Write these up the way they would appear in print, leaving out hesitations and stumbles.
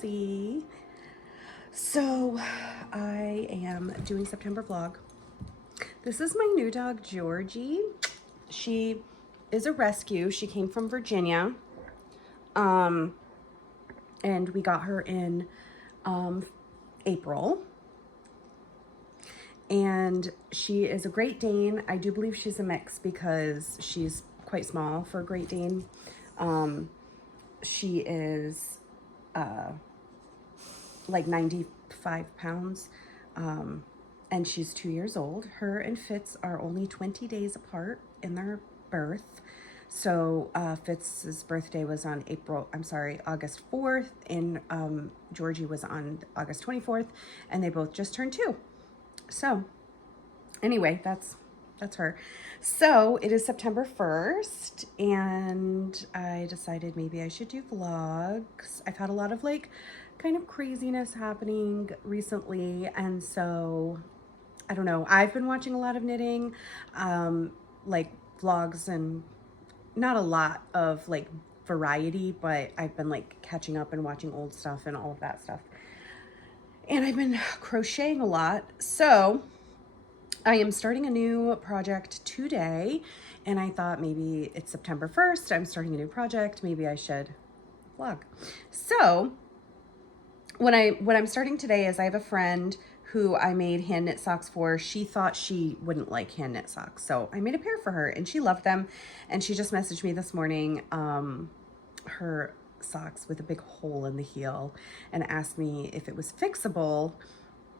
See. So I am doing September vlog. This is my new dog, Georgie. She is a rescue. She came from Virginia. And we got her in April. And she is a Great Dane. I do believe she's a mix because she's quite small for a Great Dane. She is like 95 pounds, and she's 2 years old. Her and Fitz are only 20 days apart in their birth. So Fitz's birthday was on August 4th, and Georgie was on August 24th, and they both just turned 2. So anyway, that's her. So it is September 1st, and I decided maybe I should do vlogs. I've had a lot of like kind of craziness happening recently, and so I don't know. I've been watching a lot of knitting, like vlogs, and not a lot of like variety, but I've been like catching up and watching old stuff and all of that stuff. And I've been crocheting a lot. So I am starting a new project today, and I thought maybe it's September 1st. I'm starting a new project. Maybe I should vlog. So what I'm starting today is I have a friend who I made hand knit socks for. She thought she wouldn't like hand knit socks, so I made a pair for her, and she loved them. And she just messaged me this morning, her socks with a big hole in the heel, and asked me if it was fixable.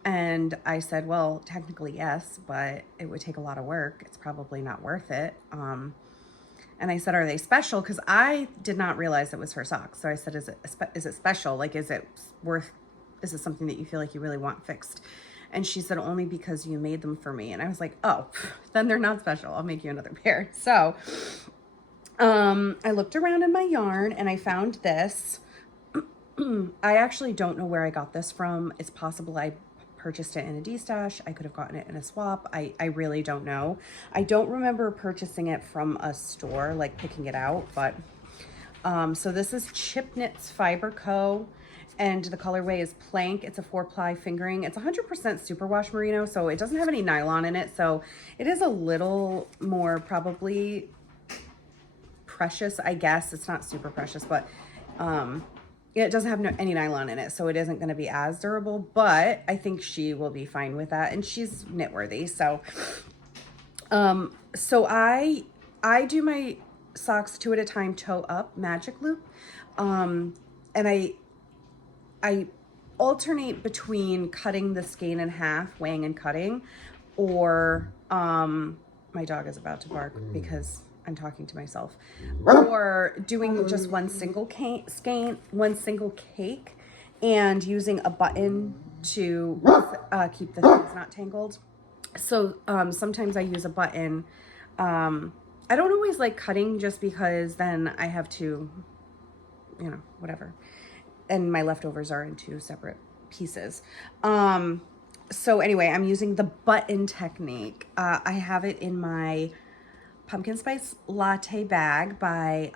And I said, well, technically yes, but it would take a lot of work. It's probably not worth it. And I said, are they special? Because I did not realize it was her socks. So I said, is it special? Like, is it something that you feel like you really want fixed? And she said, only because you made them for me. And I was like, oh, then they're not special. I'll make you another pair. So I looked around in my yarn and I found this. I actually don't know where I got this from. It's possible I purchased it in a D-stash. I could have gotten it in a swap. I really don't know. I don't remember purchasing it from a store, like picking it out, but so this is Chip Knits Fiber Co. And the colorway is Plank. It's a 4-ply fingering. It's 100% superwash merino, so it doesn't have any nylon in it. So it is a little more probably precious, I guess. It's not super precious, but it doesn't have any nylon in it, so it isn't going to be as durable, but I think she will be fine with that, and she's knit worthy. So so I do my socks 2 at a time, toe up, magic loop, and I alternate between cutting the skein in half, weighing and cutting, or my dog is about to bark because I'm talking to myself, or doing just one single skein, one single cake, and using a button to keep the threads not tangled. So sometimes I use a button I don't always like cutting just because then I have to, whatever. And my leftovers are in two separate pieces. So anyway, I'm using the button technique. I have it in my pumpkin spice latte bag by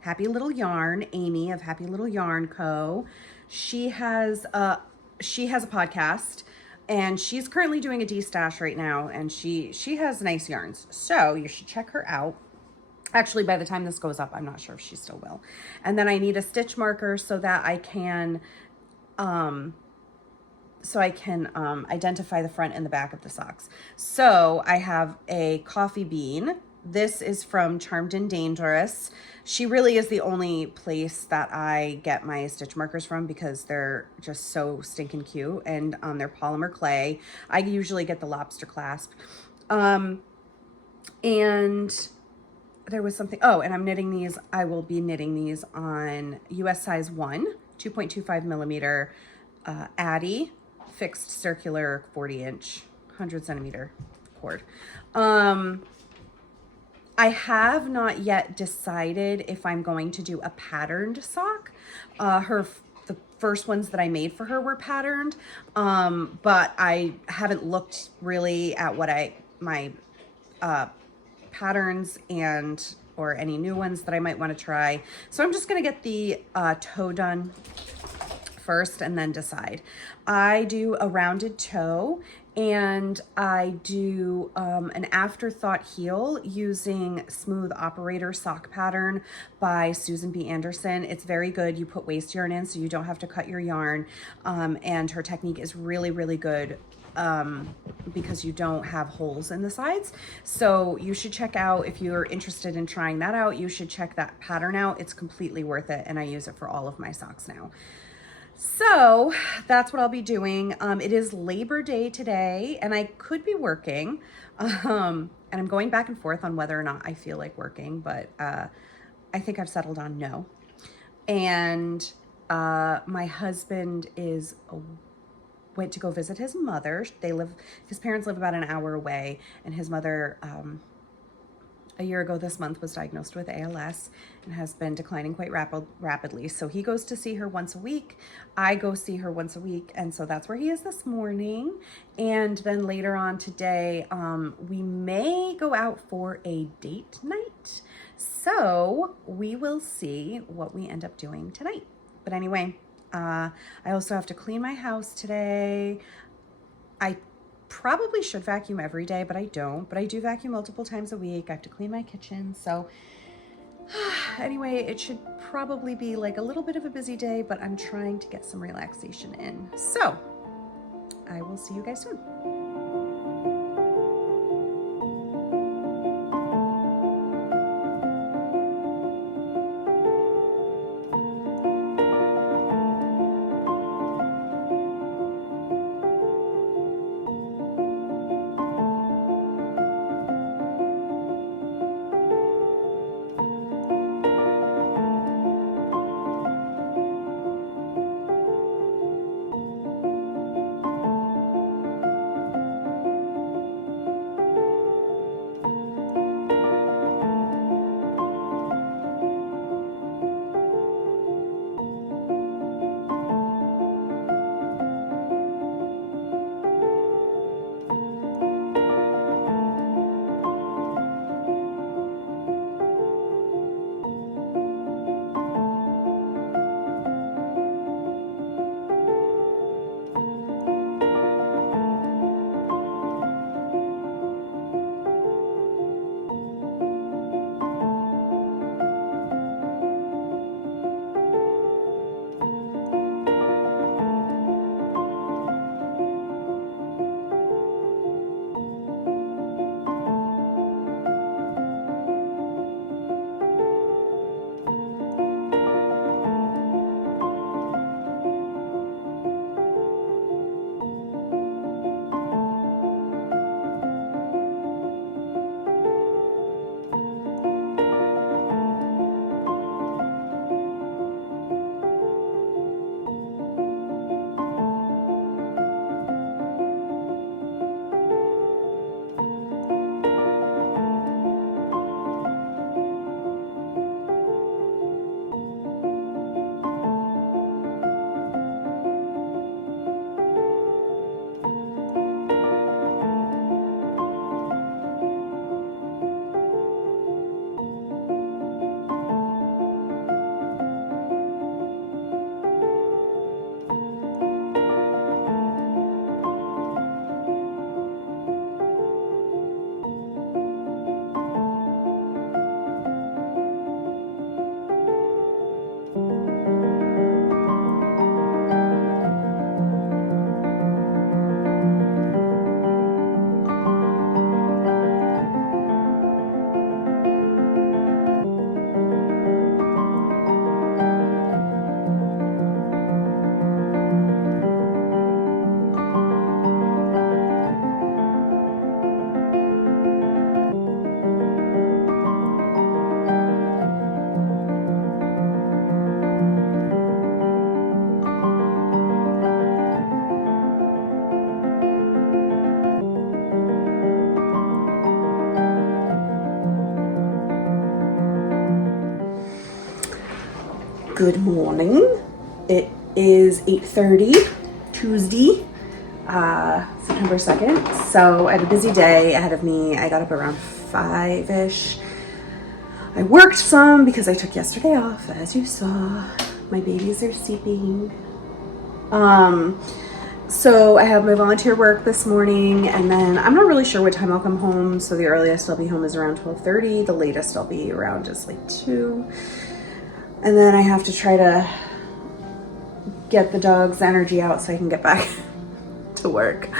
Happy Little Yarn, Amy of Happy Little Yarn Co. She has a podcast, and she's currently doing a destash right now, and she has nice yarns. So you should check her out. Actually, by the time this goes up, I'm not sure if she still will. And then I need a stitch marker so that I can identify the front and the back of the socks. So I have a coffee bean. This is from Charmed and Dangerous. She really is the only place that I get my stitch markers from because they're just so stinking cute, and they're polymer clay. I usually get the lobster clasp. And there was something, and I'm knitting these. I will be knitting these on US size 1, 2.25 millimeter Addy fixed circular 40-inch 100 centimeter cord. I have not yet decided if I'm going to do a patterned sock. The first ones that I made for her were patterned, but I haven't looked really at what my patterns and or any new ones that I might want to try. So I'm just going to get the toe done first and then decide. I do a rounded toe, and I do an afterthought heel using Smooth Operator sock pattern by Susan B. Anderson. It's very good. You put waste yarn in so you don't have to cut your yarn, and her technique is really, really good because you don't have holes in the sides. So you should check out, if you're interested in trying that out, you should check that pattern out. It's completely worth it, and I use it for all of my socks now. So that's what I'll be doing. It is Labor Day today, and I could be working. And I'm going back and forth on whether or not I feel like working, but I think I've settled on no. And my husband went to go visit his mother. His parents live about an hour away, and his mother, a year ago this month, was diagnosed with ALS and has been declining quite rapidly. So he goes to see her once a week. I go see her once a week. And so that's where he is this morning. And then later on today, we may go out for a date night. So we will see what we end up doing tonight. But anyway, I also have to clean my house today. I probably should vacuum every day, but I don't. But I do vacuum multiple times a week. I have to clean my kitchen. So anyway, it should probably be like a little bit of a busy day, but I'm trying to get some relaxation in. So I will see you guys soon. Good morning. It is 8:30 Tuesday, September 2nd. So I had a busy day ahead of me. I got up around 5-ish. I worked some because I took yesterday off, as you saw. My babies are sleeping. So I have my volunteer work this morning, and then I'm not really sure what time I'll come home. So the earliest I'll be home is around 12:30. The latest I'll be around is like 2. And then I have to try to get the dog's energy out so I can get back to work.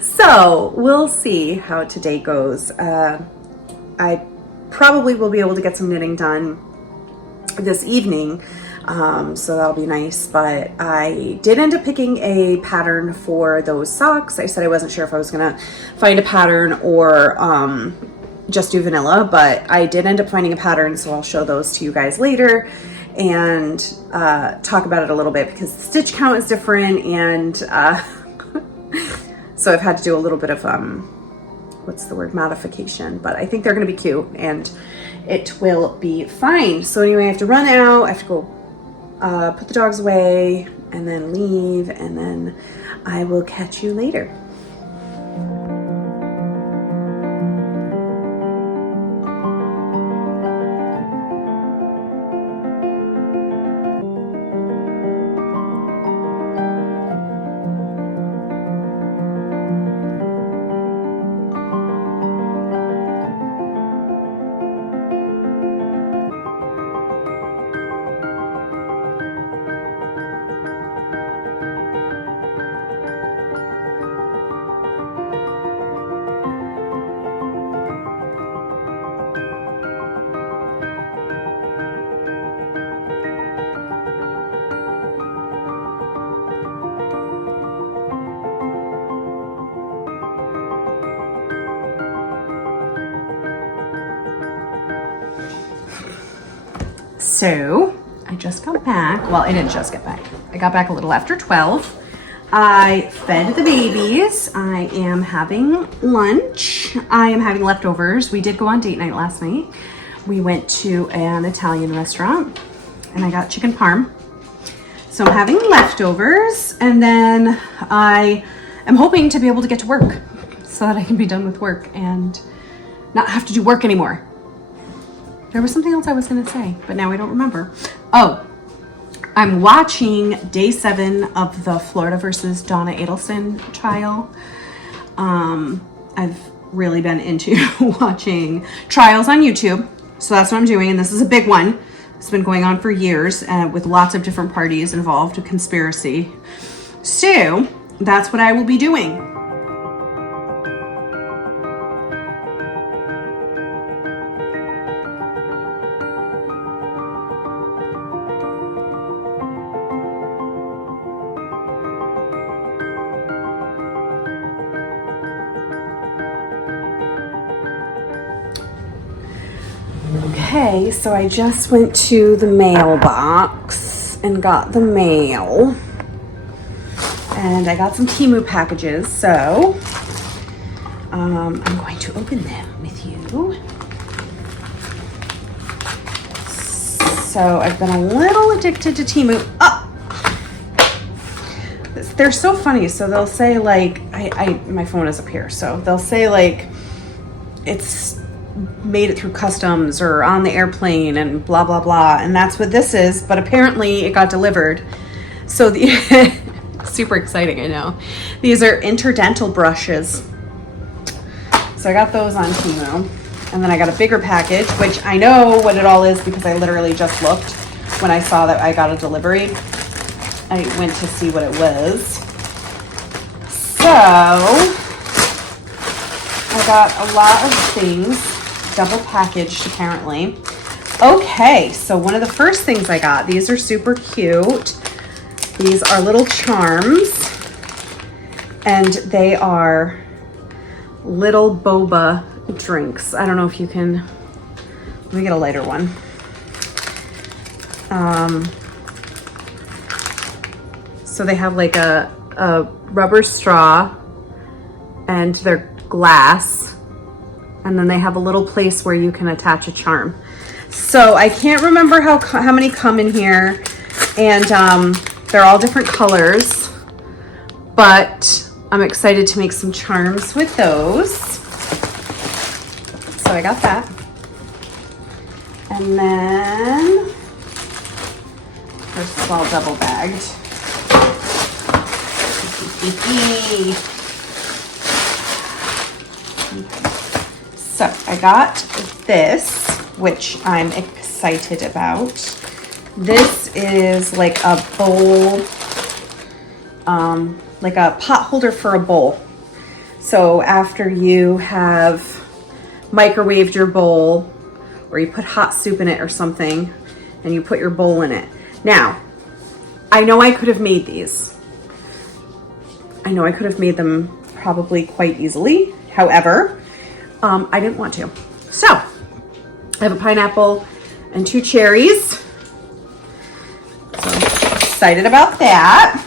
So we'll see how today goes. I probably will be able to get some knitting done this evening. So that'll be nice, but I did end up picking a pattern for those socks. I said I wasn't sure if I was gonna find a pattern or just do vanilla, but I did end up finding a pattern, so I'll show those to you guys later and talk about it a little bit because the stitch count is different, and so I've had to do a little bit of what's the word, modification, but I think they're gonna be cute and it will be fine. So anyway, I have to run out, I have to go put the dogs away and then leave, and then I will catch you later. So I just got back. Well, I didn't just get back. I got back a little after 12. I fed the babies. I am having lunch. I am having leftovers. We did go on date night last night. We went to an Italian restaurant and I got chicken parm. So I'm having leftovers, and then I am hoping to be able to get to work so that I can be done with work and not have to do work anymore. There was something else I was gonna say, but now I don't remember. Oh, I'm watching day 7 of the Florida versus Donna Adelson trial. I've really been into watching trials on YouTube, so that's what I'm doing, and this is a big one. It's been going on for years with lots of different parties involved, a conspiracy. So that's what I will be doing. Okay, so I just went to the mailbox and got the mail. And I got some Temu packages, so I'm going to open them with you. So I've been a little addicted to Temu. Oh! They're so funny. So they'll say like, my phone is up here. So they'll say like, it's made it through customs or on the airplane and blah, blah, blah. And that's what this is. But apparently it got delivered. So the super exciting, I know. These are interdental brushes. So I got those on Temu. And then I got a bigger package, which I know what it all is because I literally just looked when I saw that I got a delivery. I went to see what it was. So I got a lot of things, double packaged apparently. Okay, so one of the first things I got, these are super cute. These are little charms, and they are little boba drinks. I don't know if you can, let me get a lighter one. So they have like a rubber straw and they're glass, and then they have a little place where you can attach a charm. So I can't remember how many come in here. And they're all different colors, but I'm excited to make some charms with those. So I got that. And then, first of all, double bagged. So I got this, which I'm excited about. This is like a bowl, like a pot holder for a bowl. So after you have microwaved your bowl, or you put hot soup in it or something, and you put your bowl in it. Now, I know I could have made these. I know I could have made them probably quite easily. However, I didn't want to. So, I have a pineapple and 2 cherries. So, I'm excited about that.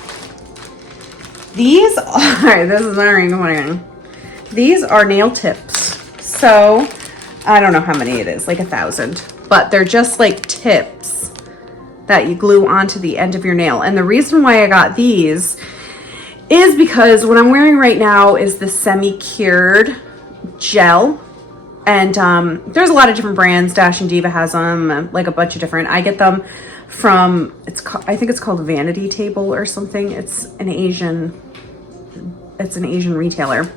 These are, this is very annoying. These are nail tips. So, I don't know how many it is, like 1,000. But they're just like tips that you glue onto the end of your nail. And the reason why I got these is because what I'm wearing right now is the semi-cured gel. And there's a lot of different brands. Dash and Diva has them, like a bunch of different. I get them from, I think it's called Vanity Table or something. It's an Asian retailer.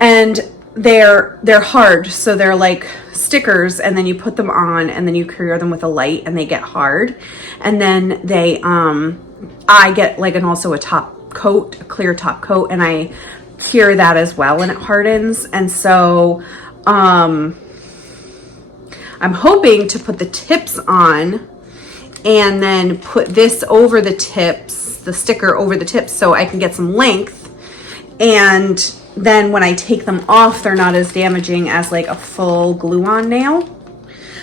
And they're hard, so they're like stickers, and then you put them on and then you cure them with a light and they get hard. And then they I get like also a top coat, a clear top coat, and I cure that as well and it hardens. And so I'm hoping to put the tips on and then put this over the tips, the sticker over the tips, so I can get some length. And then when I take them off, they're not as damaging as like a full glue-on nail.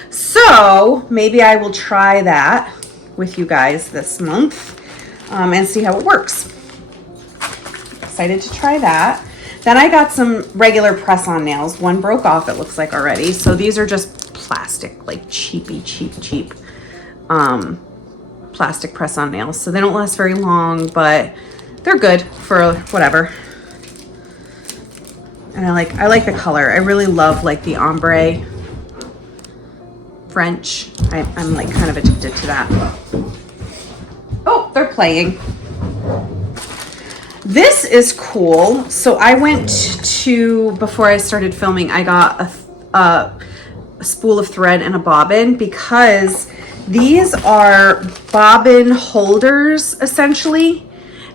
So maybe I will try that with you guys this month and see how it works. Excited to try that. Then I got some regular press-on nails. One broke off, it looks like already. So these are just plastic, like cheap plastic press-on nails. So they don't last very long, but they're good for whatever. And I like the color. I really love like the ombre French. I'm like kind of addicted to that. Oh, they're playing. This is cool. So I went to, before I started filming, I got a spool of thread and a bobbin, because these are bobbin holders essentially.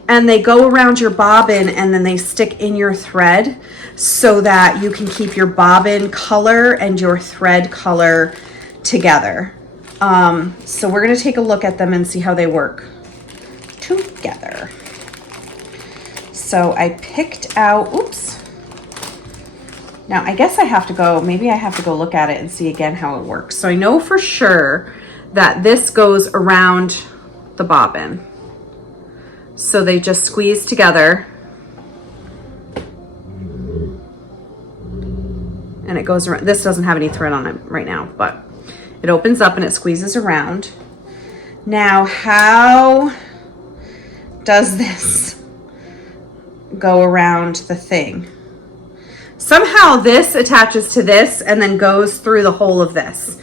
And they go around your bobbin and then they stick in your thread so that you can keep your bobbin color and your thread color together. So we're gonna take a look at them and see how they work together. So I picked out, oops. Now I guess I have to go, maybe I have to go look at it and see again how it works. So I know for sure that this goes around the bobbin. So they just squeeze together and it goes around. This doesn't have any thread on it right now, but it opens up and it squeezes around. Now, how does this go around the thing? Somehow this attaches to this and then goes through the whole of this.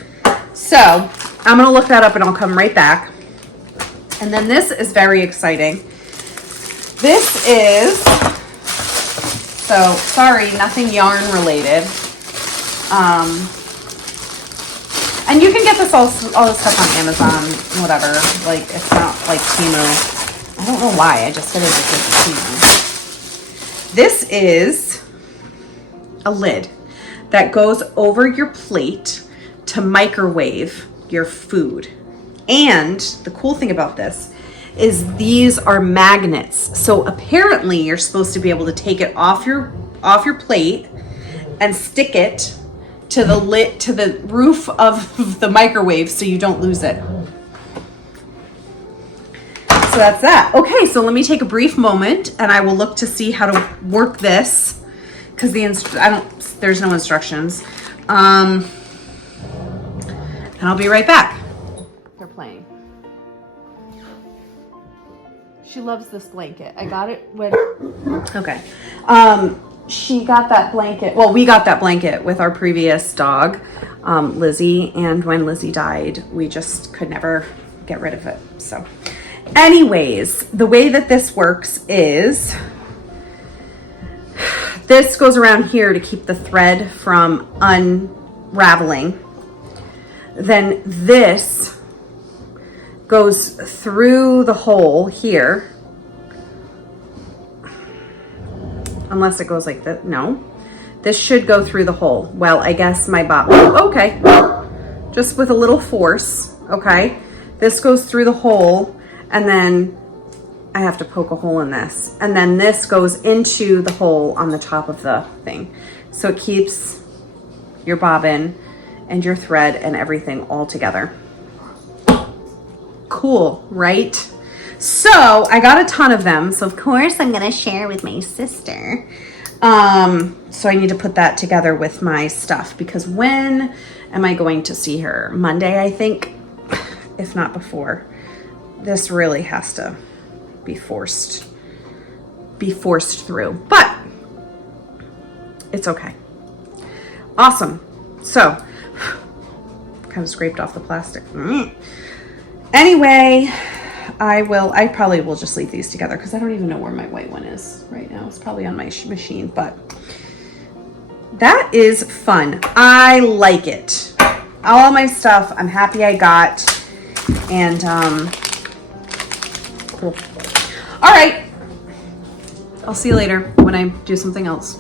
So I'm gonna look that up and I'll come right back. And then this is very exciting. This is, so sorry, nothing yarn related. And you can get this all this stuff on Amazon, whatever. Like, it's not like Temu. I don't know why, I just said it was Temu. This is a lid that goes over your plate to microwave your food. And the cool thing about this is these are magnets. So apparently you're supposed to be able to take it off your plate and stick it to the lid, to the roof of the microwave so you don't lose it. So that's that. Okay, so let me take a brief moment and I will look to see how to work this, because there's no instructions. And I'll be right back. They're playing. She loves this blanket. I got it when... Okay. She got that blanket. Well, we got that blanket with our previous dog, Lizzie. And when Lizzie died, we just could never get rid of it. So anyways, the way that this works is this goes around here to keep the thread from unraveling. Then this goes through the hole here. Unless it goes like that. No, this should go through the hole. Well, I guess my bob. Okay. Just with a little force. Okay. This goes through the hole, and then I have to poke a hole in this. And then this goes into the hole on the top of the thing. So it keeps your bobbin and your thread and everything all together. Cool, right? So I got a ton of them. So of course I'm gonna share with my sister. So I need to put that together with my stuff, because when am I going to see her? Monday, I think, if not before. This really has to be forced through, but it's okay. Awesome. So kind of scraped off the plastic. Anyway, I probably will just leave these together because I don't even know where my white one is right now. It's probably on my machine, but that is fun. I like it. All my stuff I'm happy I got, and cool. All right, I'll see you later when I do something else.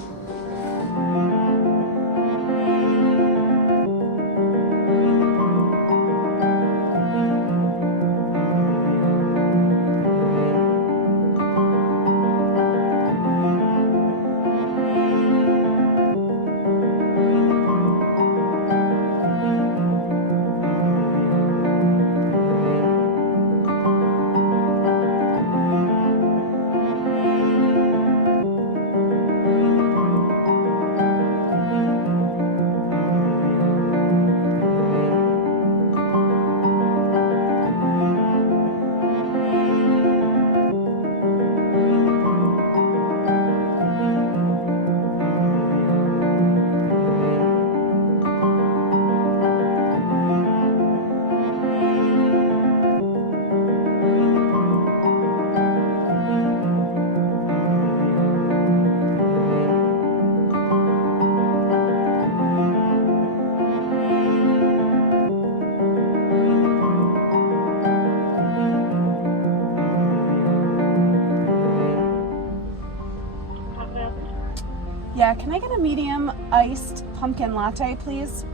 Yeah, can I get a medium iced pumpkin latte, please?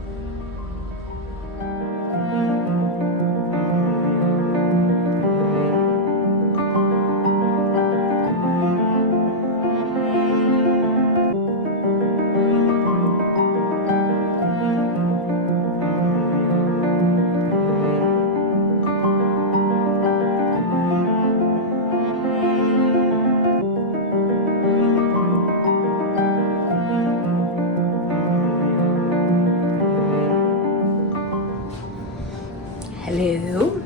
Hello,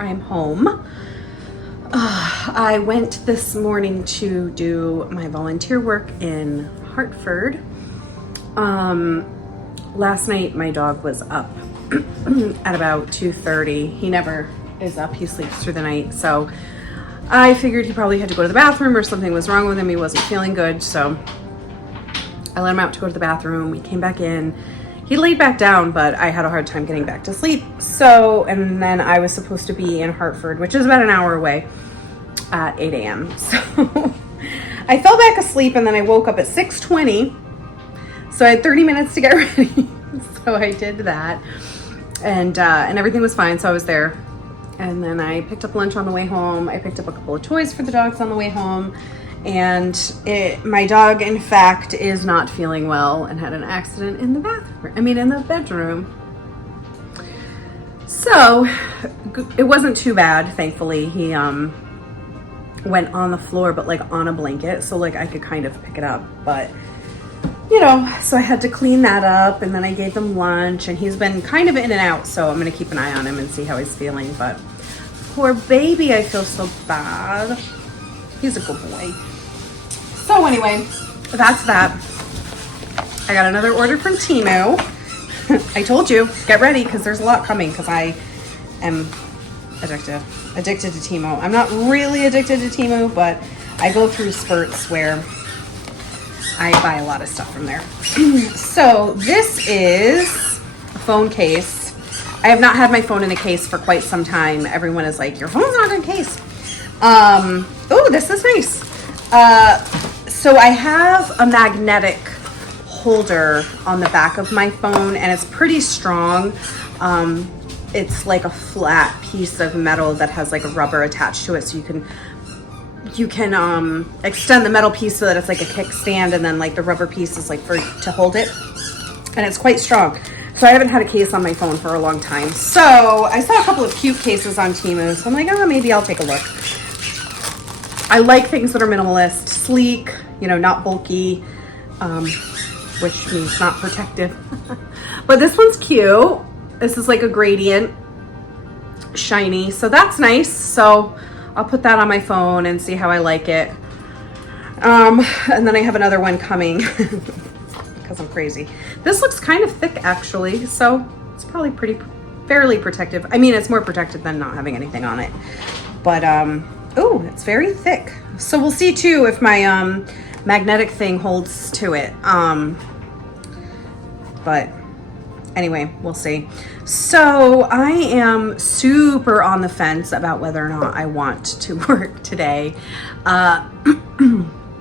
I'm home. I went this morning to do my volunteer work in Hartford. Last night my dog was up at about 2:30. He never is up, he sleeps through the night. So I figured he probably had to go to the bathroom or something was wrong with him. He wasn't feeling good. So I let him out to go to the bathroom. We came back in. He laid back down, but I had a hard time getting back to sleep. So, and then I was supposed to be in Hartford, which is about an hour away, at 8 a.m. So I fell back asleep, and then I woke up at 6:20. So I had 30 minutes to get ready. So I did that, and everything was fine. So I was there, and then I picked up lunch on the way home. I picked up a couple of toys for the dogs on the way home. And my dog, in fact, is not feeling well and had an accident in the in the bedroom. So it wasn't too bad, thankfully. He went on the floor, but like on a blanket, so like I could kind of pick it up. But you know, so I had to clean that up, and then I gave him lunch, and he's been kind of in and out, so I'm gonna keep an eye on him and see how he's feeling. But Poor baby, I feel so bad. He's a good boy. So anyway, that's that. I got another order from Temu. I told you, get ready because there's a lot coming because I am addicted to Temu. I'm not really addicted to Temu, but I go through spurts where I buy a lot of stuff from there. So this is a phone case. I have not had my phone in a case for quite some time. Everyone is like, your phone's not in a case. Oh, this is nice. So I have a magnetic holder on the back of my phone and it's pretty strong. It's like a flat piece of metal that has like a rubber attached to it, so you can extend the metal piece so that it's like a kickstand, and then like the rubber piece is like to hold it, and it's quite strong. So I haven't had a case on my phone for a long time. So I saw a couple of cute cases on Temu, so I'm like, oh, maybe I'll take a look. I like things that are minimalist, sleek, you know, not bulky, which means not protective. But this one's cute. This is like a gradient, shiny, so that's nice. So I'll put that on my phone and see how I like it. And then I have another one coming because I'm crazy. This looks kind of thick actually, so it's probably fairly protective. I mean, it's more protective than not having anything on it. But oh, it's very thick. So we'll see too if my magnetic thing holds to it. But anyway, we'll see. So I am super on the fence about whether or not I want to work today. I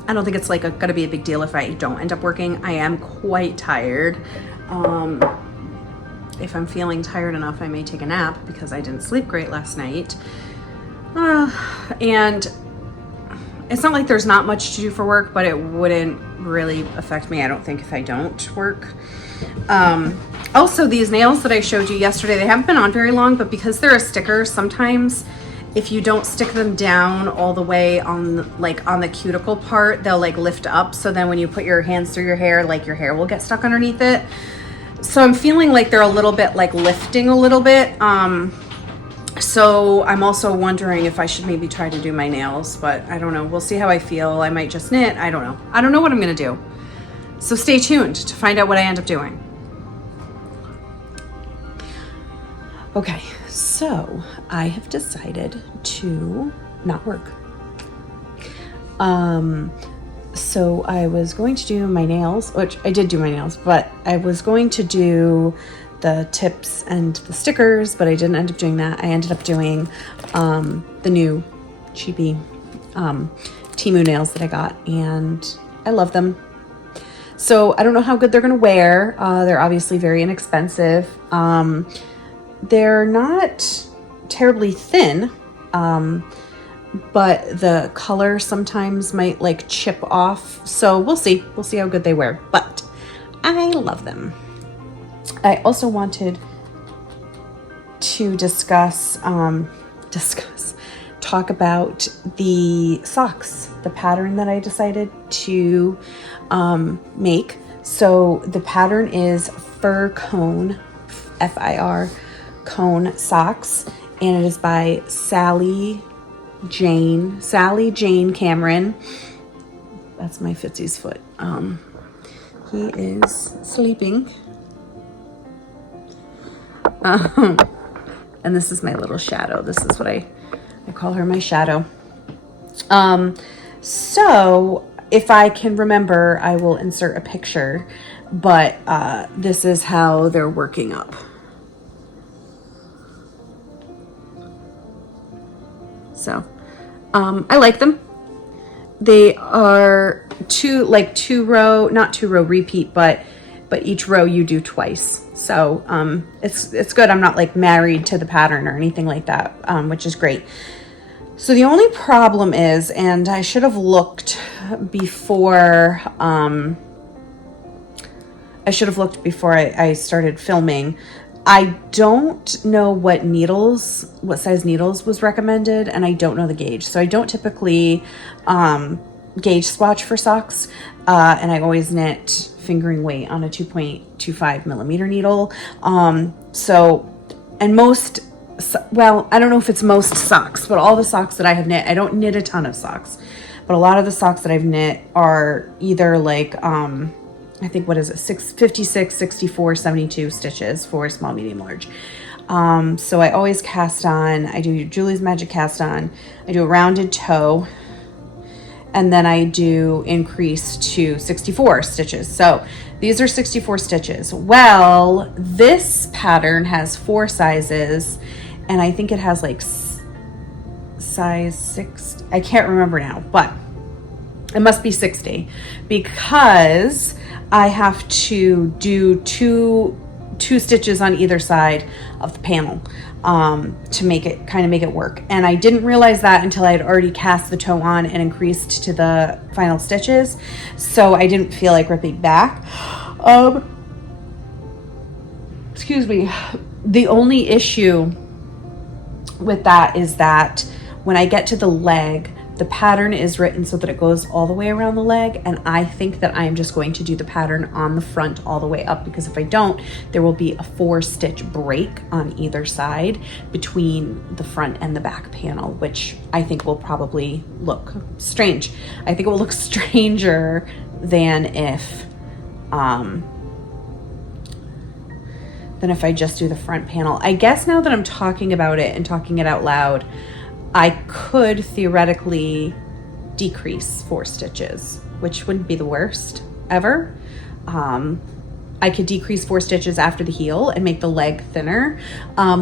don't think it's like gonna be a big deal if I don't end up working. I am quite tired. If I'm feeling tired enough, I may take a nap because I didn't sleep great last night. And it's not like there's not much to do for work, but it wouldn't really affect me, I don't think, if I don't work. Also, these nails that I showed you yesterday, they haven't been on very long, but because they're a sticker, sometimes if you don't stick them down all the way on the cuticle part, they'll like lift up. So then when you put your hands through your hair, like your hair will get stuck underneath it. So I'm feeling like they're a little bit like lifting a little bit. So I'm also wondering if I should maybe try to do my nails, but I don't know. We'll see how I feel. I might just knit. I don't know. I don't know what I'm going to do. So stay tuned to find out what I end up doing. Okay, so I have decided to not work. So I was going to do my nails, which I did do my nails, but I was going to do the tips and the stickers, but I didn't end up doing that. I ended up doing the new cheapy Temu nails that I got, and I love them. So I don't know how good they're gonna wear. They're obviously very inexpensive. They're not terribly thin, but the color sometimes might like chip off. So we'll see. We'll see how good they wear, but I love them. I also wanted to talk about the socks, the pattern that I decided to make. So the pattern is Fir Cone, F-I-R, Cone Socks, and it is by Sally Jane Cameron. That's my Fitzy's foot. He is sleeping. And this is my little shadow. This is what I call her, my shadow. So if I can remember, I will insert a picture, but this is how they're working up. So I like them. They are two row, not two row repeat, but each row you do twice. So it's good. I'm not like married to the pattern or anything like that, which is great. So the only problem is, and I should have looked before I started filming. I don't know what size needles was recommended, and I don't know the gauge. So I don't typically gauge swatch for socks, and I always knit fingering weight on a 2.25 millimeter needle. And most well, I don't know if it's most socks, but all the socks that I have knit, I don't knit a ton of socks, but a lot of the socks that I've knit are either like, I think, what is it, 56, 64, 72 stitches for small, medium, large. So I always cast on, I do Julie's Magic Cast On, I do a rounded toe, and then I do increase to 64 stitches. So these are 64 stitches. Well, this pattern has 4 sizes, and I think it has like size 6. I can't remember now, but it must be 60 because I have to do two stitches on either side of the panel to make it work. And I didn't realize that until I had already cast the toe on and increased to the final stitches. So I didn't feel like ripping back. Excuse me. The only issue with that is that when I get to the leg, the pattern is written so that it goes all the way around the leg, and I think that I'm just going to do the pattern on the front all the way up, because if I don't, there will be a 4-stitch break on either side between the front and the back panel, which I think will probably look strange. I think it will look stranger than if I just do the front panel. I guess now that I'm talking about it and talking it out loud, I could theoretically decrease 4 stitches, which wouldn't be the worst ever. I could decrease 4 stitches after the heel and make the leg thinner,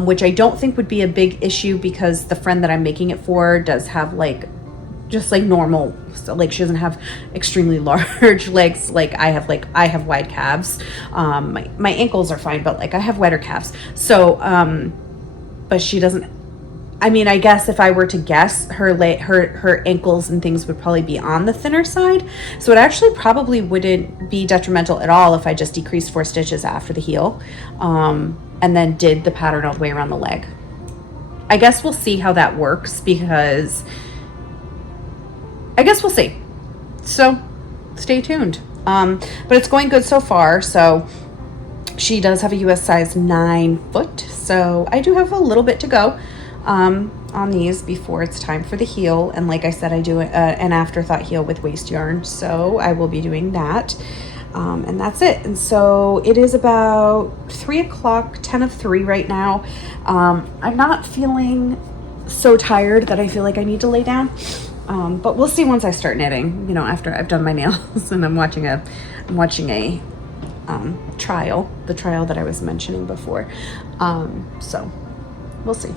which I don't think would be a big issue because the friend that I'm making it for does have like just like normal, so like she doesn't have extremely large legs like I have. Like I have wide calves. My ankles are fine, but like I have wider calves. So but she doesn't. I mean, I guess if I were to guess, her ankles and things would probably be on the thinner side. So it actually probably wouldn't be detrimental at all if I just decreased 4 stitches after the heel, and then did the pattern all the way around the leg. I guess we'll see how that works, because I guess we'll see. So stay tuned. But it's going good so far. So she does have a US size 9 foot. So I do have a little bit to go on these before it's time for the heel. And like I said, I do an afterthought heel with waste yarn, so I will be doing that. And that's it. And so it is about 3 o'clock, 10 of 3 right now. I'm not feeling so tired that I feel like I need to lay down, but we'll see once I start knitting, you know, after I've done my nails and I'm watching a trial, the trial that I was mentioning before. So we'll see.